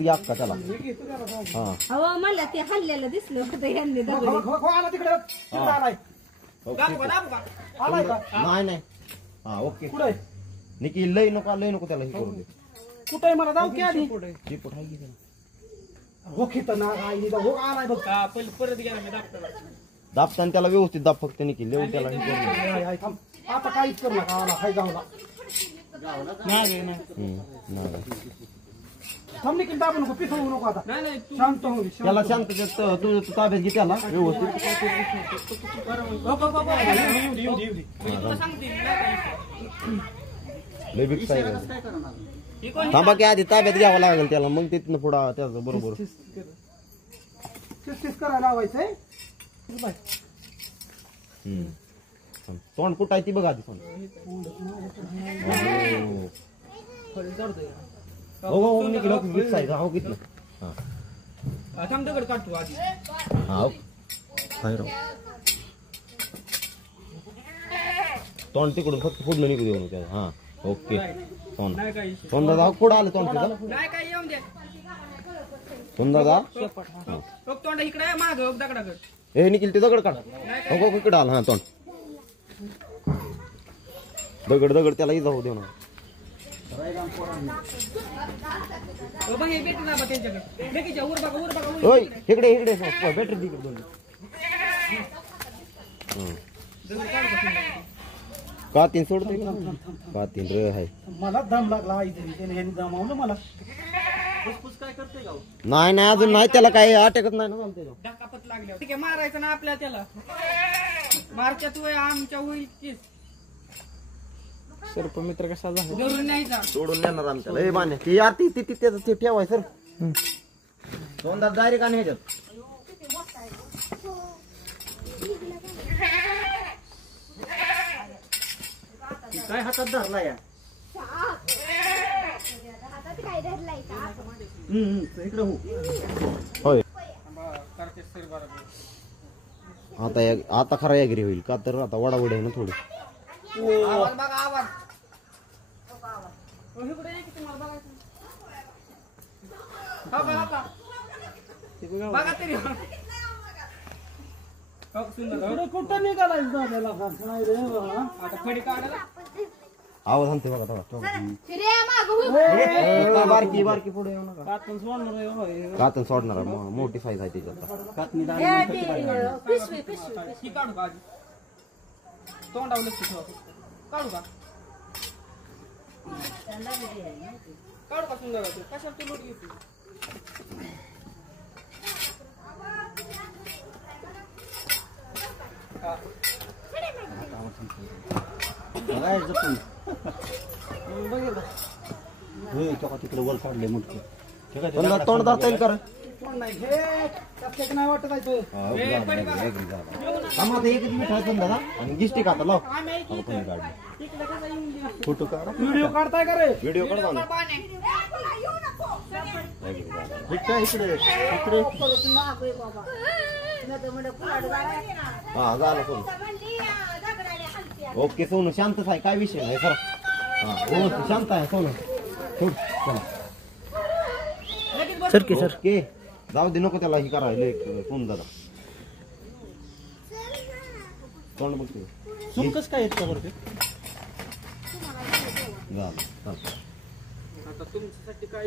याक का त्याला हा अहो मला ते हल्ल्याला दिसलं होतं यांनी नाही नाही हा ओके कुठे निकी लय नको त्याला हे करू दे कुठे मला जाऊ की आधी रिपोर्ट आहे की हो खित ना हो आलाय बघ परत गेला मी दाबताना दाबताना त्याला व्यवस्थित दाब फक्त निकी लेव त्याला हे करू आता काहीच करू नका आला हाय गावला नाही थांब निघून दाबू नको पिसवू नको आता नाही शांत हो त्याला शांत तू ताब्यात घे त्याला व्यवस्थित लय बिकट आहे थांबा की आधी ताब्यात घ्यावं लागेल त्याला मग तिथनं पुढं त्याचं बरोबर तीस करायला लावायचंय तोंड कुठं आहे ती बघ आधी तोंड हो निघलो बिकट आहे हो किती थांब दगड काढतो आधी हा तोंड तिकडून फक्त पुढलं निघू देऊ त्याला हा ओके तोंड तोंड दादा कुठं आलं तोंड तिथं नाही काय येऊन दे तोंड दादा तोंड इकडे माग दगडाकडे हे निघील ते दगड काढ हो इकडं आलं हा तोंड दगड त्याला इजा होऊ देऊ ना होय इकडे बॅटरी तिकडे दोन का तीन सोडते का तीन रे आहे मला दम लागला त्याने दमावलं मला नाही अजून नाही त्याला काही अटकत नाही ना धक्कापत लागल्या ठीक आहे मारायचं ना आपल्या त्याला मारच्यात वय आमच्या होईल सर्प मित्र कसा झाला धरून न्यायचा सोडून नेणार आम्ही त्याला हे बांधणे ती यार ती त्याचं ते ठेवाय सर दोनदा डायरेक्ट आणि ह्याच्यात काय हातात धरला या इकडे होय आता खरा यागिरी होईल का तर आता वडावड आहे ना थोडी आवाज बघा आवाज बघा तरी कुठं निघालाय आता खडी काढायला आवाज आणते बघा थोडा बारकी पुढे येऊ नका कातून सोडणार मोठी साईज आहे त्याच्यात ही काढू का आधी तोंडावर लक्ष ठेवा काढू का सुंदर कशाला तू लोट घेतो तिकडे वर काढले मोठे तोंड जाता येईल कर नाही वाटत आहे दादा आणि गिस्टिक आता लाव फोटो काढा व्हिडिओ काढताय का रे व्हिडिओ काढा हा झालं सोनू ओके सोनू शांतच आहे काय विषय नाही सर हा हो शांत आहे सोनू सर की सर ओके जाऊ दे नको त्याला ही करायला सोन दादा तोंड बघते सून कसं काय येत वरती झालं आता तुमच्यासाठी काय